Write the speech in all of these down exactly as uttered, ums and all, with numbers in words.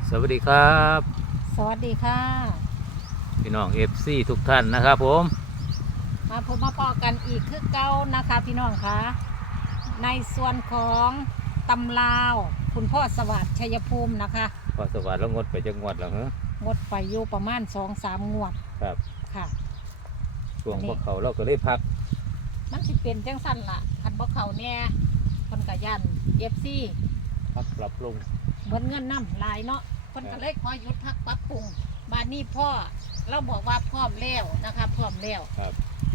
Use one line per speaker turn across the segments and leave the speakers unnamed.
สวัสดีครับ
สวัสดีค่ะ
พี่น้องเอฟซีทุกท่านนะครับผม
มาพบมาปอกันอีกคือเก้านะคะพี่น้องคะในส่วนของตำลาวคุณพ่อสวัสดิ์ชัยภูมินะคะ
พอสวัสดิ์แล้วงดไปจังหวัดแล้วเหรอง
ดไปอยู่ประมาณสองสามงวด
ครับ
ค่ะ
ช่วงพวกเขาเราก็เลยพัก
มันสิเป็นจังสั้นล่ะคันพวกเขาแน่คนกะยันเอฟซี
พักปรับปรุง
เบิดเงินน้ำลายเนาะคนก็เลยขอหยุดพักปรับปรุงบ้านนี้พ่อเราบอกว่าพร้อมแล้วนะคะพร้อมแล้ว
ครับ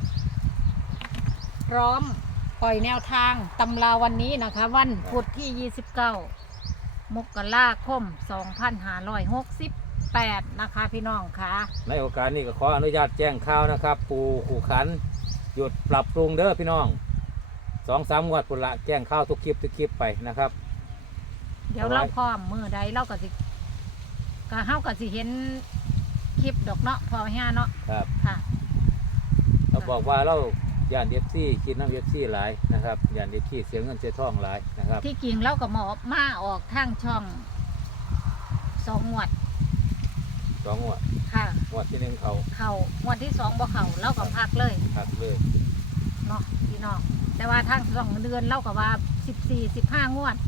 พร้อมปล่อยแนวทางตำราวันนี้นะคะวันพุธที่ยี่สิบเก้ามกราคมสองพันห้าร้อยหกสิบแปดนะคะพี่น้องค่ะ
ในโอกาสนี้ก็ขออนุญาตแจ้งข่าวนะครับปูขู่ขันหยุดปรับปรุงเด้อพี่น้องสองสามงวดพุ่นละแจ้งข่าวทุกคลิปทุกคลิปไปนะครับ
เดี๋ยวเราพร้อมมือใดเราก็สิก็เฮาก็สิเห็นคลิปดอกเนาะพอแห่เนาะ
ครับ
ค่ะ
เราบอกว่าเราย่านเอฟซีคิดน้ำเอฟซีหลายนะครับย่านเอฟซีเสียเงินเสียทองหลายนะครับ
ที่จริงเราก็มามาออกทางช่องสองงวด
สองงวด
ค่ะ
งวดที่หนึ่งเขา
เขางวดที่สองบ่เขาเราก็พักเลย
พักเลย
เนาะพี่น้องแต่ว่าทางสองเดือนเราก็ว่าสิบสี่สิบห้างวด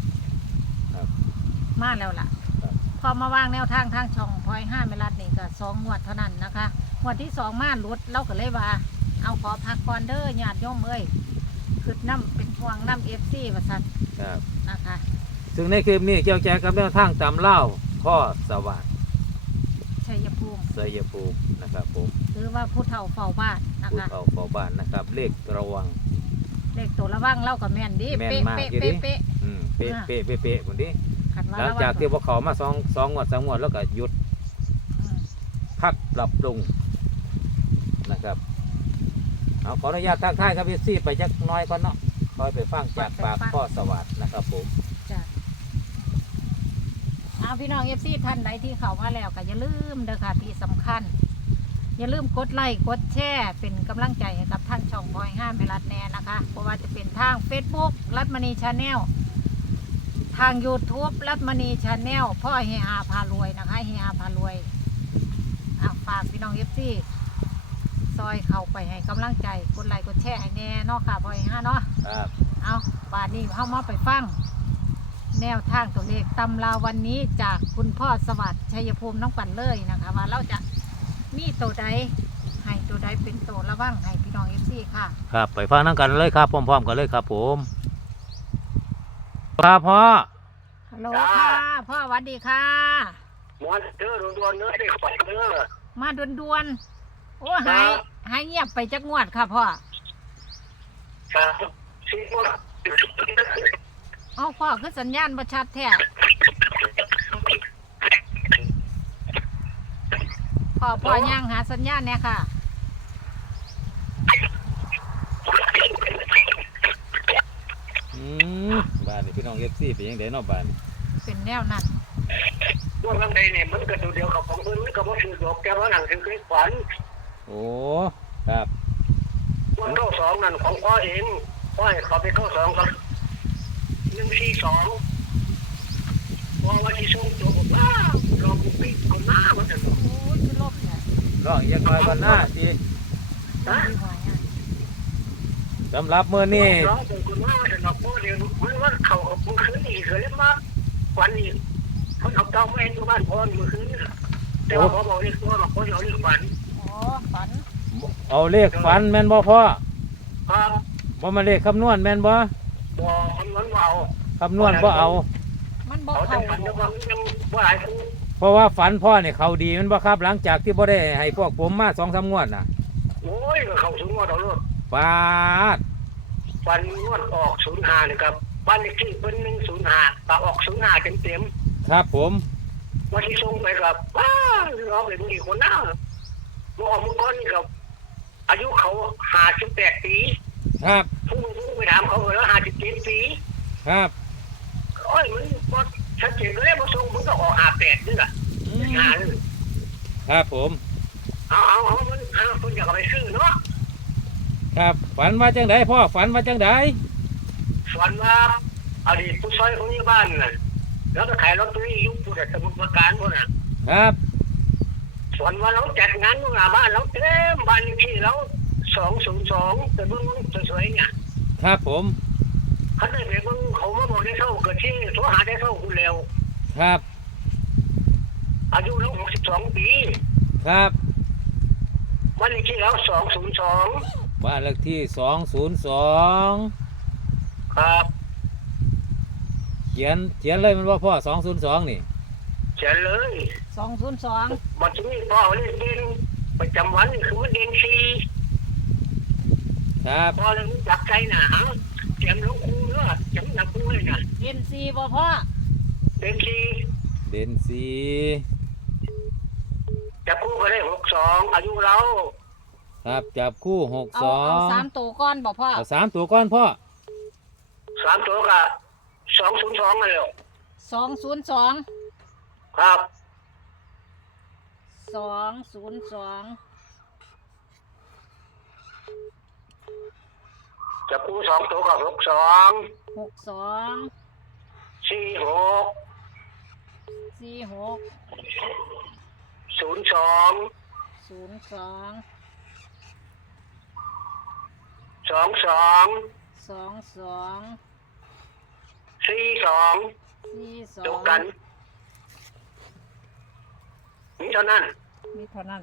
มาแล้วล่ะพอมาวางแนวทางทางช่องพอยห้าเมลัดนี่ก็สองงวดเท่านั้นนะคะงวดที่สองมาหลุดเราก็เลยว่าเอาขอพักก่อนเด้อญาติโยมเอ้ยคือน้ำเป็นห่วงน้ำเอฟซีว่าซั่นนะคะ
ซึ่งในคลิปนี้เกี่ยวแจกับแนวทางตามเล่าพ่อสวัสดิ์
ชัยภูมิ
ชัยภูมินะครับผม
หรือว่าผู้เฒ่าเฝ้าบ้านนะคะ
ผู้เฒ่าเฝ้าบ้านนะครับเลขระวัง
เลขตัวระวังเล่ากับแม่นดิ
แม่นมากอยู่ดิเป๊ะเป๊ะเป๊ะเป๊ะคนนี้หลังจากที่พวกเขามาสองสองงวดสามงวดแล้วก็หยุดพักปรับปรุงนะครับเอาขออนุญาตทักทายครับพี่ซี่ไปจักน้อยก่อนเนาะคอยไปฟังจากปากพ่อสวัสดิ์นะครับผม
จ้ะเอาพี่น้องเอฟซีท่านใดที่เข้ามาแล้วก็อย่าลืมเด้อค่ะที่สำคัญอย่าลืมกดไลค์กดแชร์เป็นกำลังใจให้กับท่านช่องบอยห้าเมลัดแน่นะคะเพราะว่าจะเป็นทาง Facebook รัตมณีชาแนลทาง YouTube รัตมณีชาแนลพ่อเฮียอาพารวยนะคะเฮียอาพารวยอ่ะฝากพี่น้องเอฟซีซอยเข้าไปให้กำลังใจกดไลค์กดแชร์ให้แน่เนาะค่ะพ่อเฮียเนาะ
ครับ
เอาป่านนี้เข้ามาไปฟังแนวทางตัวเลขตำราวันนี้จากคุณพ่อสวัสดิ์ชัยภูมิน้องปั่นเลยนะคะว่าเราจะมีตัวใดให้ตัวใดเป็นตัวระวังให้พี่น้องเอฟซีค่ะ
ครับไปฟังนั่งกันเลยครับพร้อมๆกันเลยครับผมครับพ่อ
ฮัลโหลค่ะพ่อสวัสดีค่ะ
มาเด้อดวนๆเนื้อได้ขวัญเนื้อ
มาดวนๆโอ้หายหายเงียบไปจักงวดค่ะพ่อ
ครับซีมด
เอาพ่อคือสัญญาณประชัดแท้พ่อพ่อย่างหาสัญญาณเนี่ยค่ะ
อืมบ้านนี่พี่น้องเอฟซีเป็นยังไงเนาะบ้าน
เป็นแนวนั้น
ว่าวันใดเนี่ยมันก็ตัวเดียวกับของอื่นมันก็บ่ถือดอกแก้วหนังถือเคยขวัญ
โอ้ครับ
วันเข้าสองนั่นของพ่อเองพ่อให้เขาไปเข้าสองครับหนึ่งสี่สองพอวันที่ส่งตัวผมว่าลองปิดเอาหน้ามันจะโอ้
ยคือลบเนี่ย
ลองยังไงกันหน้าจีสำหรับมือนี่
ร้องเป็นคนว่าจะนอกพ่อเดียวมันว่าเขาเอามือคืนอีกเลยมาวันนี้เขาเอาเต้าไม่อยู่บ้านพ่อมือคืนแต่ว่าพ่อบอกเรียกพ่อบอกพ่อเอาเรียกฝัน
อ๋อฝัน
เอาเลขฝันแม่นบ่พ่อ
ครับ
บ่มาเลขคำนวณแม่นบ่
บ่คำนวณบ่เอา
คำนวณบ่เอา
มันบ่เข้า
เพราะว่าฝันพ่อเนี่ยเขาดีมันบ่ครับหลังจากที่บ่ได้ให้พวกผมมาสองสามงวดน่ะ
โอ้ยเขาสูงงวดเอาลูก
ฟาด
ฟันงวดออกศูนย์ห้าเลยครับบ้านเลขที่เป็นหนึ่งศูนย์ห้าตาออกศูนย์ห้าเต็มเต็ม
ครับผม
วันที่ส่งไปครับว้าเราเป็นกี่คนหน้าเมื่อออกมือก้อนนี่ครับอายุเขาห้าสิบแปดปี
ครับ
ผู้ผู้ไปถามเขาแล้วห้าสิบเจ็ดปี
ครับ
โอ้ยมันก็ชัดเจนเลยมาส่งมันก็ออกห้าแปดนี่แหละห้าเลย
ครับผม
เอาเอาเอามันเอาคนอยากไปซื้อเนาะ
ครับฝันว่าจังไดพ่อฝันว่าจังได
ฝันว่าอดีตผู้ช่วยของที่บ้านน่ะแล้วก็ขายลอตเตอรี่ยุคพุทธสมุทรปราการพวกน่ะ
ครับ
ส่วนว่าเราจัดงานหน้าบ้านเราเต็มบ้านเลขที่เราสองศูนย์สองแต่เบื้องสวยๆเนี่ย
ครับผม
เขาได้ไปเบื้องเขามาบอกได้เท่าเกิดที่โทรหาได้เท่าคุณเร็ว
ครับ
อายุเราหกสิบสองปี
ครับ
บ้านเลขที่เราสองศูนย์สอง
บ้านเลขที่สองศูนย์สอง
ครับ
เขียนเขียนเลยมันว่าพ่อสองศูนย์สองนี่
เจ๋งเลย
สองศูนย์สอง
บัตรนี้พ่อเลขเด่นประจำวันนี่คือมันเด่นสี่
ครับ
พ่อเลยจับใจนะฮะเจ๋งลูกคูเนอะเจ๋งหนักคูเลยนะ
เอ็นซีบ่พ่อ
เด่นสี่
เด่นสี
จับคู่ก็ได้หกสองอายุเรา
ครับจับคู่หก
เอา
สอ
เอา
ง
สามตัวก้อนบ่พ่อ
เอาสามตัวก้อนพ่อ
สามตัวกับสองศูนย์สองเลย
สองศูนย์สอง
ครับ
สองศูนย์สอง
จับคู่สองตัวกับหกสอง
หกสอง
สี่หก
สี่หก
ศูนย์สอง
ศูนย์สอง
สองสอง
สองสอง
สี่สอง
สี่สอ
ตก
ง
กันนี่เท่านั้น
นี่เท่านั้น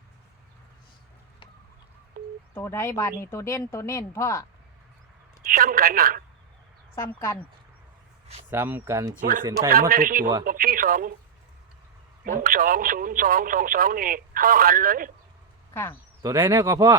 ตัวใดบาทนี่ตัวเด่นตัวเน้นพ่อ
ซ้ำกันน่ะ
ซ้ำกัน
ซ้ำกันชีดเส้นใต้หมดทุกตัว
หกสี่สองหกสองศูนย์สองสองสองนี่เท่ากันเลย
ค่ะ
ตัวใดแน่ก็พ่อ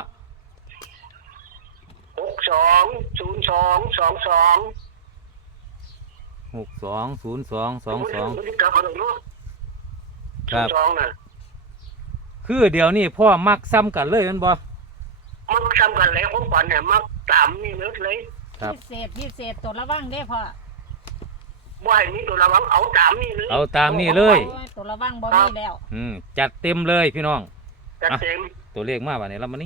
หกสองศูนย์สองสองสอง
หกสองศูนย์สองสองสอง
คุณกลับมาหน่อยเนาะ
ครับ
สองน่ะ
คือเดี๋ยวนี้พ่อมักซ้ำกันเลยแมันบ่
มันซ้ำกันแล้วของปันเนี่ยมักตามนี่เลิศเลย
ครับ
พิเศษพิเศษตัวระวังเด้พ่อ
ว่าให้มีตัวระวังเอาตามนี่เลย
เอาตามนี่เลย
โอ้ยตัวระวังบ่มีแล้ว
อืมจัดเต็มเลยพี่น้อง
จัดเต็ม
ตัวเลขมาวันนี้แล้วมันนี่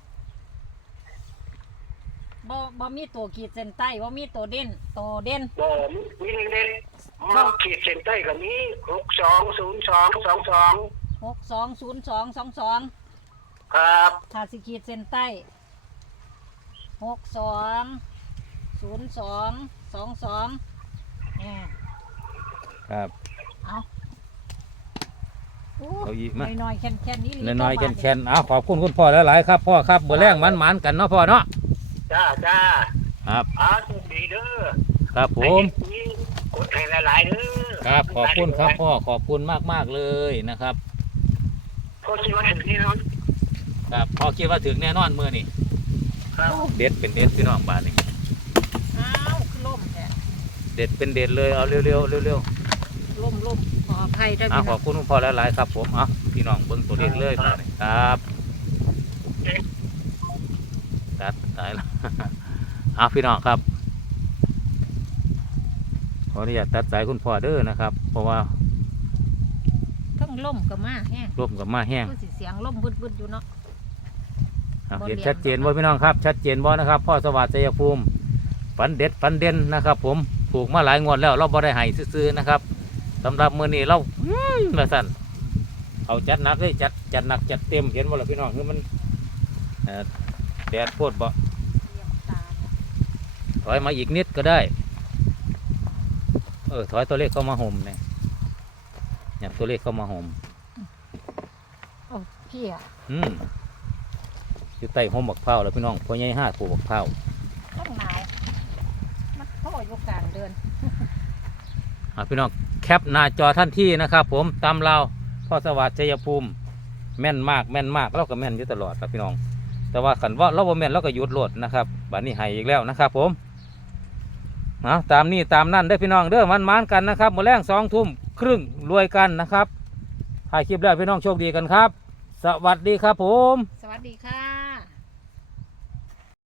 บ่บ่มีตัวขีดเส้นใต้บ่มีตัวเด่นตัวเด่น
บ่มีเด็กๆมาขีดเส้นใต้กับนี้หกสองศูนย์สองสองสอง
หกสองศูนย์สองสองสอง
ครับ
ถ้าสิขีดเส้นใต้หกสองศูนย์สองสองสองเนี่ย
ครับ
เอาโอ้
เอาอีกมา
น้อยๆแค่ๆนี้
น้อยๆแค่นๆเอาขอบคุณคุณพ่อหลายๆครับพ่อครับเบอร์แรงมันหมันๆกันเนาะพ่อเนาะ
จ้าจ้า
ครับ
อาสุขดีเด้อ
ครับผม
ไอ้นี่กดให้หลายๆเด้อ
ครับขอบคุณครับพ่อขอบคุณมากๆเลยนะครับ
พอคิดว่าถึงนี่เนาะ
ครับพ่อคิดว่าถึงแน่นอนมือนี่
ครับ
เด็ดเป็นเด็ดพี่น้องบ้านนี่
อ้าวคือล่มแท้
เด็ดเป็นเด็ดเลยเอาเร็วๆเร็วๆเร็ว
ล่มล่มขออภัยด้วย
ๆอ่ะ
พี่
ข
น้
อ
อบ ง
คุณคุณพ่อหลายๆครับผมอ่ะพี่น้องเบิ่งตัวเลขเลยมาเลยครับตัดตายแล้ว อ่ะพี่น้องครับขออนุญาตตัดสายคุณพ่อเด้อนะครับ เพราะว่า
ทั้งล่มก็มาแห้ง
ร่มกับมาแห้ง
คือสิเสียงล่มบึดๆอยู่เนาะ
อ่ะ
บ่
เห็น
เรียน
ชัดเจนบ่พี่น้องครับ ชัดเจนบ่นะครับพ่อสวัสดิ์ชัยภูมิฝันเด็ดฝันเด่นนะครับ ผมถูกมาหลายงวดแล้วเราบ่ได้ให้ซื้อๆนะครับสำหรับมื้อนี้เราอืมว่าซั่นเอาจัดหนักเลยจัดจัดหนักจัดเต็มเห็นบ่ล่ะพี่น้องคือมันเอ่อแดดโพดบ่
เรียงตา
ถอยมาอีกนิดก็ได้เออถอยตัวเลขเข้ามาห่มเนี่ยอยากตัวเลขเข้ามาห่ม
โอ้พี่อะ
อืมอยู่ใต้ห่มบักเผาวแล้วพี่น้องพ่อใหญ่ห้าปลูกบักเผาว
ต้องหนาวมันโทษอยู่กลางเดือน
อ่ะพี่น้องแคปหน้าจอท่านที่นะครับ ผมตามเราพ่อสวัสดิ์ชัยภูมิแม่นมากแม่นมากเราก็แม่นอยู่ตลอดครับพี่น้อง แต่ว่าขันว่าเราบ่แม่นเราก็หยุดโหลดนะครับบัดนี้ให้อีกแล้วนะครับ ผมนะตามนี้ตามนั่นได้อพี่น้องเด้อมันมานกันนะครับมื้อแรงสองทุ่มครึ่งรวยกันนะครับถ่ายคลิปแล้วพี่น้องโชคดีกันครับ สวัสดีครับผม
สวัสดีค่ะ